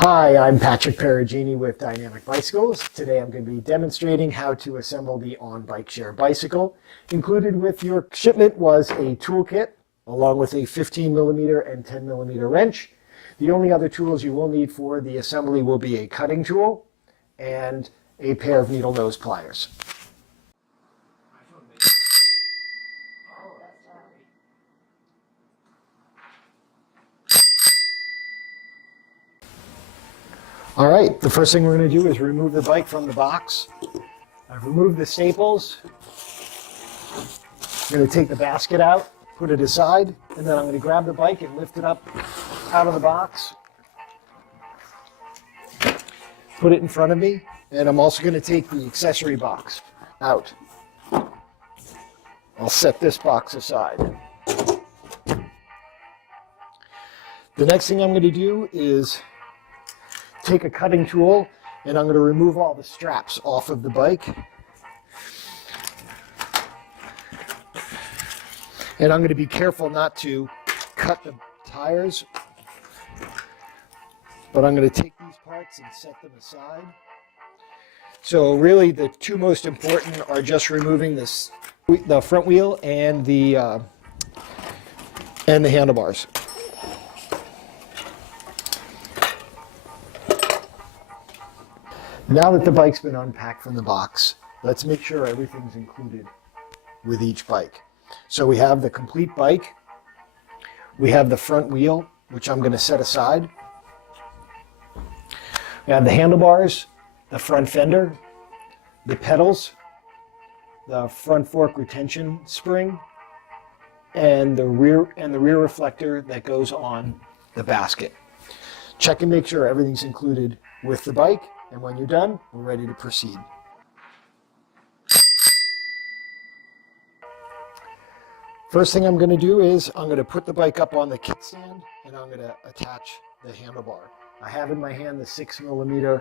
Hi, I'm Patrick Perugini with Dynamic Bicycles. Today I'm going to be demonstrating how to assemble the OnBikeShare bicycle. Included with your shipment was a toolkit along with a 15mm and 10mm wrench. The only other tools you will need for the assembly will be a cutting tool and a pair of needle nose pliers. All right, the first thing we're going to do is remove the bike from the box. I've removed the staples. I'm going to take the basket out, put it aside, and then I'm going to grab the bike and lift it up out of the box. Put it in front of me, and I'm also going to take the accessory box out. I'll set this box aside. The next thing I'm going to do is take a cutting tool and I'm going to remove all the straps off of the bike. And I'm going to be careful not to cut the tires, but I'm going to take these parts and set them aside. So really the two most important are just removing the front wheel and the handlebars. Now that the bike's been unpacked from the box, let's make sure everything's included with each bike. So we have the complete bike, we have the front wheel, which I'm going to set aside. We have the handlebars, the front fender, the pedals, the front fork retention spring, and the rear reflector that goes on the basket. Check and make sure everything's included with the bike. And when you're done, we're ready to proceed. First thing I'm going to do is I'm going to put the bike up on the kickstand and I'm going to attach the handlebar. I have in my hand the 6mm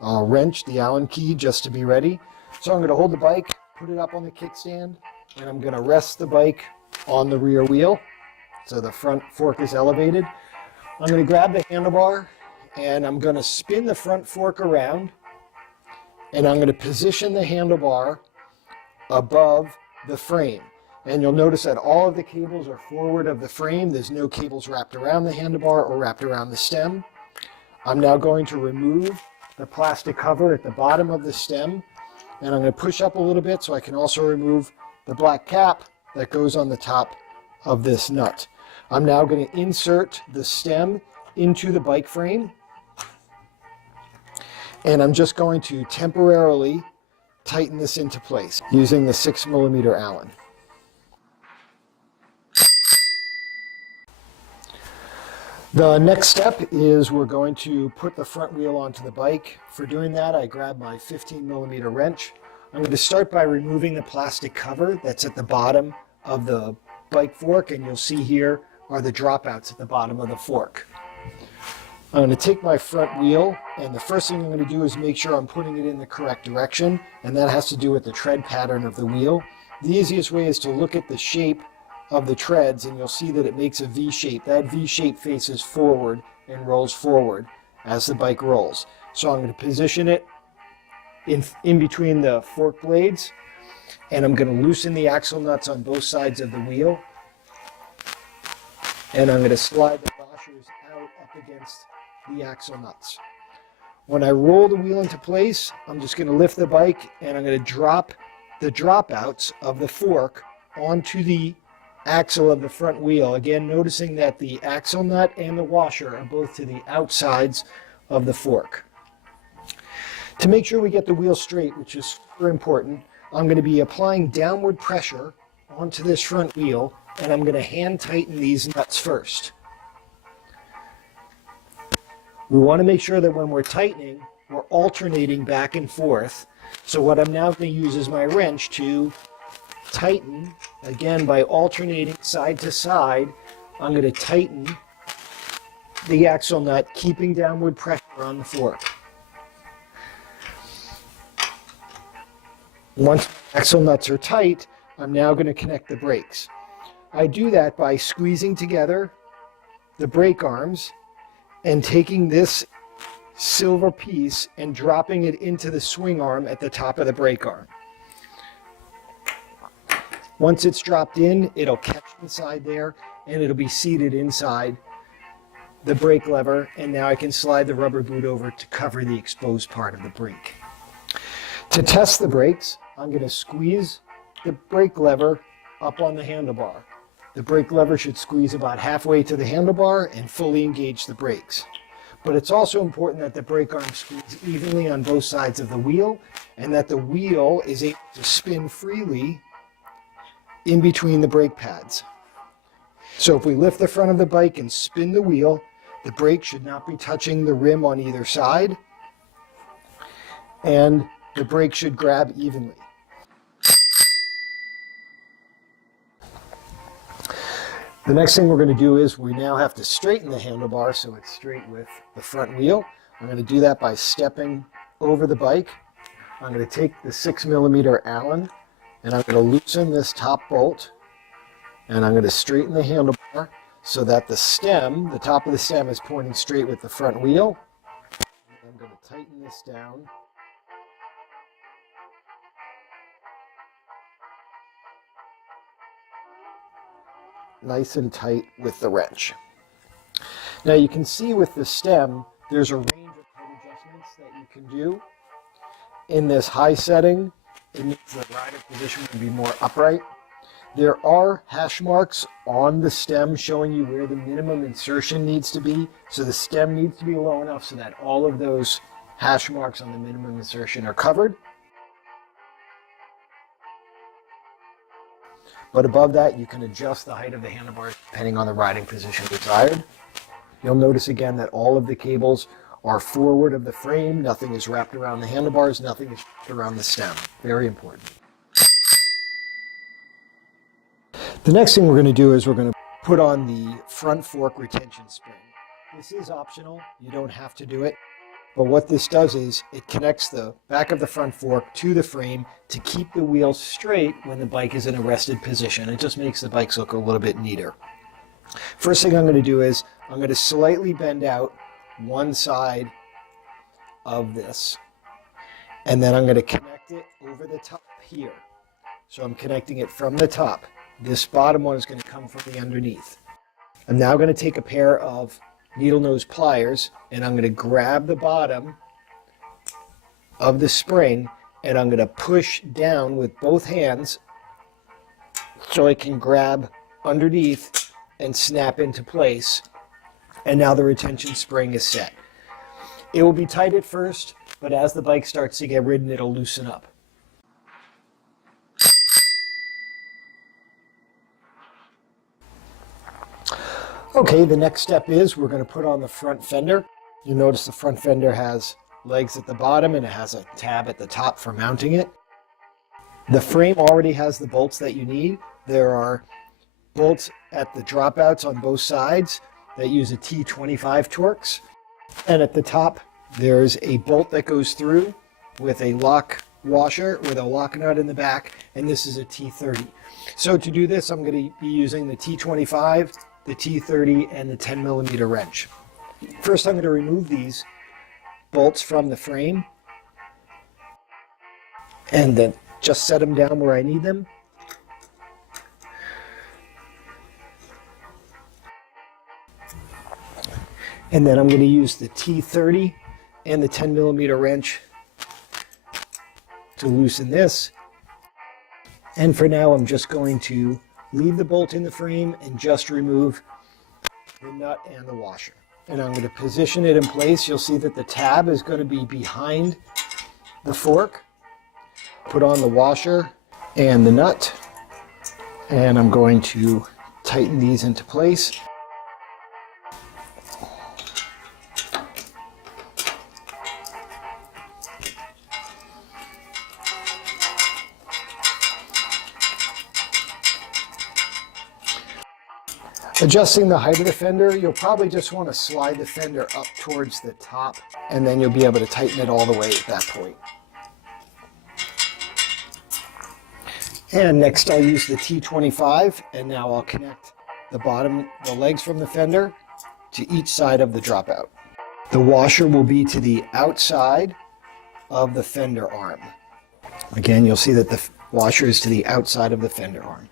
wrench, the Allen key, just to be ready. So I'm going to hold the bike, put it up on the kickstand, and I'm going to rest the bike on the rear wheel so the front fork is elevated. I'm going to grab the handlebar and I'm going to spin the front fork around and I'm going to position the handlebar above the frame. And you'll notice that all of the cables are forward of the frame. There's no cables wrapped around the handlebar or wrapped around the stem. I'm now going to remove the plastic cover at the bottom of the stem and I'm going to push up a little bit so I can also remove the black cap that goes on the top of this nut. I'm now going to insert the stem into the bike frame. And I'm just going to temporarily tighten this into place using the 6mm Allen. The next step is we're going to put the front wheel onto the bike. For doing that, I grab my 15mm wrench. I'm going to start by removing the plastic cover that's at the bottom of the bike fork, and you'll see here are the dropouts at the bottom of the fork. I'm going to take my front wheel, and the first thing I'm going to do is make sure I'm putting it in the correct direction, and that has to do with the tread pattern of the wheel. The easiest way is to look at the shape of the treads, and you'll see that it makes a V shape. That V shape faces forward and rolls forward as the bike rolls. So I'm going to position it in between the fork blades, and I'm going to loosen the axle nuts on both sides of the wheel, and I'm going to slide the washers out up against the axle nuts. When I roll the wheel into place, I'm just going to lift the bike and I'm going to drop the dropouts of the fork onto the axle of the front wheel. Again, noticing that the axle nut and the washer are both to the outsides of the fork. To make sure we get the wheel straight, which is super important, I'm going to be applying downward pressure onto this front wheel, and I'm going to hand tighten these nuts first. We want to make sure that when we're tightening, we're alternating back and forth. So what I'm now going to use is my wrench to tighten, again by alternating side to side. I'm going to tighten the axle nut, keeping downward pressure on the fork. Once the axle nuts are tight, I'm now going to connect the brakes. I do that by squeezing together the brake arms and taking this silver piece and dropping it into the swing arm at the top of the brake arm. Once it's dropped in, it'll catch inside there and it'll be seated inside the brake lever, and now I can slide the rubber boot over to cover the exposed part of the brake. To test the brakes, I'm going to squeeze the brake lever up on the handlebar. The brake lever should squeeze about halfway to the handlebar and fully engage the brakes. But it's also important that the brake arm squeeze evenly on both sides of the wheel and that the wheel is able to spin freely in between the brake pads. So if we lift the front of the bike and spin the wheel, the brake should not be touching the rim on either side, and the brake should grab evenly. The next thing we're going to do is we now have to straighten the handlebar so it's straight with the front wheel. I'm going to do that by stepping over the bike. I'm going to take the 6mm Allen and I'm going to loosen this top bolt, and I'm going to straighten the handlebar so that the stem, the top of the stem, is pointing straight with the front wheel. I'm going to tighten this down. Nice and tight with the wrench. Now you can see with the stem, there's a range of height adjustments that you can do. In this high setting, it means the rider position would be more upright. There are hash marks on the stem showing you where the minimum insertion needs to be. So the stem needs to be low enough so that all of those hash marks on the minimum insertion are covered. But above that, you can adjust the height of the handlebars depending on the riding position desired. You'll notice again that all of the cables are forward of the frame. Nothing is wrapped around the handlebars. Nothing is wrapped around the stem. Very important. The next thing we're going to do is we're going to put on the front fork retention spring. This is optional. You don't have to do it. But what this does is it connects the back of the front fork to the frame to keep the wheel straight when the bike is in a rested position. It just makes the bikes look a little bit neater. First thing I'm going to do is I'm going to slightly bend out one side of this, and then I'm going to connect it over the top here. So I'm connecting it from the top. This bottom one is going to come from the underneath. I'm now going to take a pair of needle nose pliers and I'm going to grab the bottom of the spring and I'm going to push down with both hands so I can grab underneath and snap into place. And now the retention spring is set. It will be tight at first, but as the bike starts to get ridden, it'll loosen up. Okay, the next step is we're going to put on the front fender. You'll notice the front fender has legs at the bottom and it has a tab at the top for mounting it. The frame already has the bolts that you need. There are bolts at the dropouts on both sides that use a T25 Torx. And at the top, there's a bolt that goes through with a lock washer with a lock nut in the back, and this is a T30. So to do this, I'm going to be using the T25, the T30, and the 10mm wrench. First, I'm going to remove these bolts from the frame and then just set them down where I need them. And then I'm going to use the T30 and the 10mm wrench to loosen this. And for now, I'm just going to leave the bolt in the frame and just remove the nut and the washer. And I'm going to position it in place. You'll see that the tab is going to be behind the fork. Put on the washer and the nut. And I'm going to tighten these into place. Adjusting the height of the fender, you'll probably just want to slide the fender up towards the top, and then you'll be able to tighten it all the way at that point. And next I'll use the T25, and now I'll connect the legs from the fender to each side of the dropout. The washer will be to the outside of the fender arm. Again, you'll see that the washer is to the outside of the fender arm.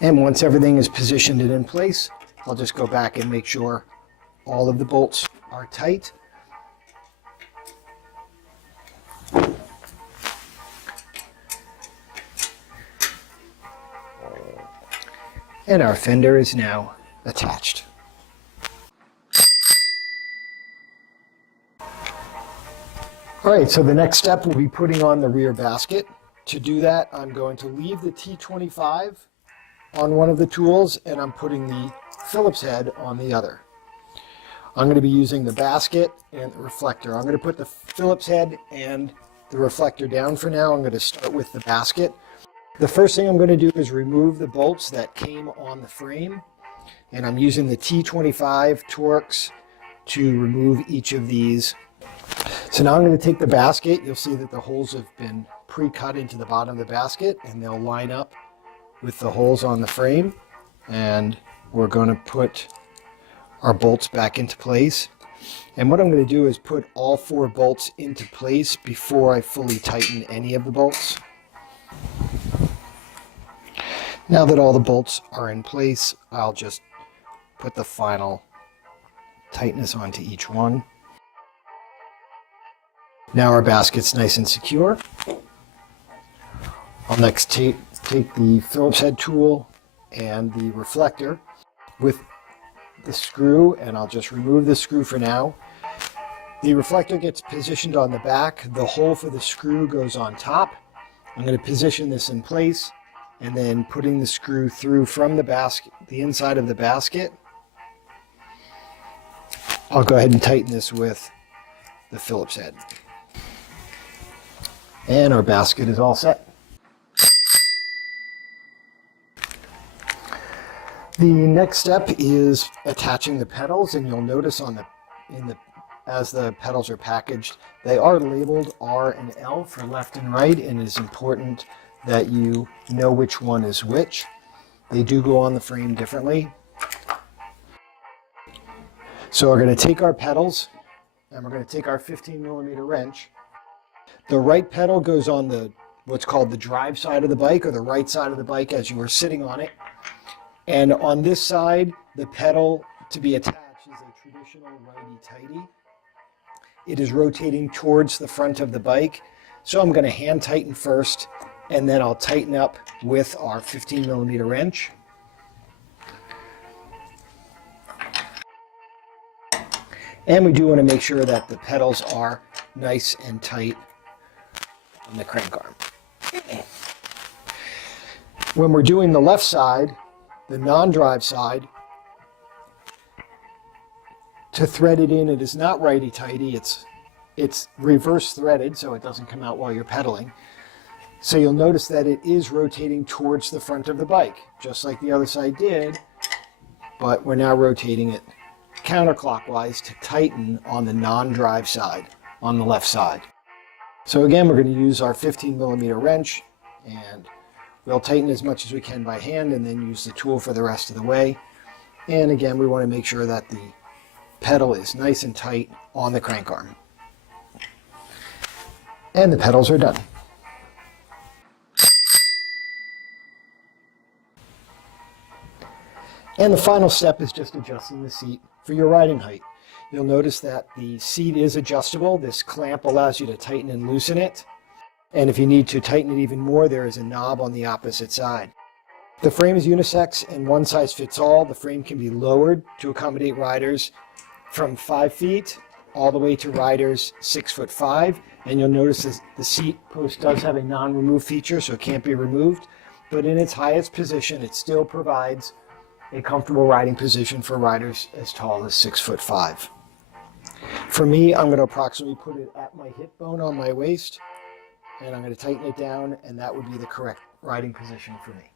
And once everything is positioned and in place, I'll just go back and make sure all of the bolts are tight. And our fender is now attached. All right, so the next step will be putting on the rear basket. To do that, I'm going to leave the T25 on one of the tools, and I'm putting the Phillips head on the other. I'm going to be using the basket and the reflector. I'm going to put the Phillips head and the reflector down for now. I'm going to start with the basket. The first thing I'm going to do is remove the bolts that came on the frame, and I'm using the T25 Torx to remove each of these. So now I'm going to take the basket. You'll see that the holes have been pre-cut into the bottom of the basket, and they'll line up with the holes on the frame. And we're going to put our bolts back into place. And what I'm going to do is put all 4 bolts into place before I fully tighten any of the bolts. Now that all the bolts are in place, I'll just put the final tightness onto each one. Now our basket's nice and secure. I'll next take the Phillips head tool and the reflector with the screw, and I'll just remove the screw for now. The reflector gets positioned on the back. The hole for the screw goes on top. I'm going to position this in place, and then putting the screw through from the basket, the inside of the basket. I'll go ahead and tighten this with the Phillips head. And our basket is all set. The next step is attaching the pedals, and you'll notice as the pedals are packaged, they are labeled R and L for left and right, and it is important that you know which one is which. They do go on the frame differently. So we're going to take our pedals, and we're going to take our 15mm wrench. The right pedal goes on what's called the drive side of the bike, or the right side of the bike as you are sitting on it. And on this side, the pedal to be attached is a traditional righty-tighty. It is rotating towards the front of the bike. So I'm going to hand tighten first, and then I'll tighten up with our 15mm wrench. And we do want to make sure that the pedals are nice and tight on the crank arm. When we're doing the left side, the non-drive side, to thread it in, it is not righty-tighty, it's reverse threaded, so it doesn't come out while you're pedaling. So you'll notice that it is rotating towards the front of the bike, just like the other side did, but we're now rotating it counterclockwise to tighten on the non-drive side, on the left side. So again, we're going to use our 15mm wrench, and we'll tighten as much as we can by hand and then use the tool for the rest of the way. And again, we want to make sure that the pedal is nice and tight on the crank arm. And the pedals are done. And the final step is just adjusting the seat for your riding height. You'll notice that the seat is adjustable. This clamp allows you to tighten and loosen it. And if you need to tighten it even more, there is a knob on the opposite side. The frame is unisex and one size fits all. The frame can be lowered to accommodate riders from 5 feet all the way to riders 6'5". And you'll notice the seat post does have a non-remove feature, so it can't be removed. But in its highest position, it still provides a comfortable riding position for riders as tall as 6'5". For me, I'm going to approximately put it at my hip bone on my waist, and I'm going to tighten it down, and that would be the correct riding position for me.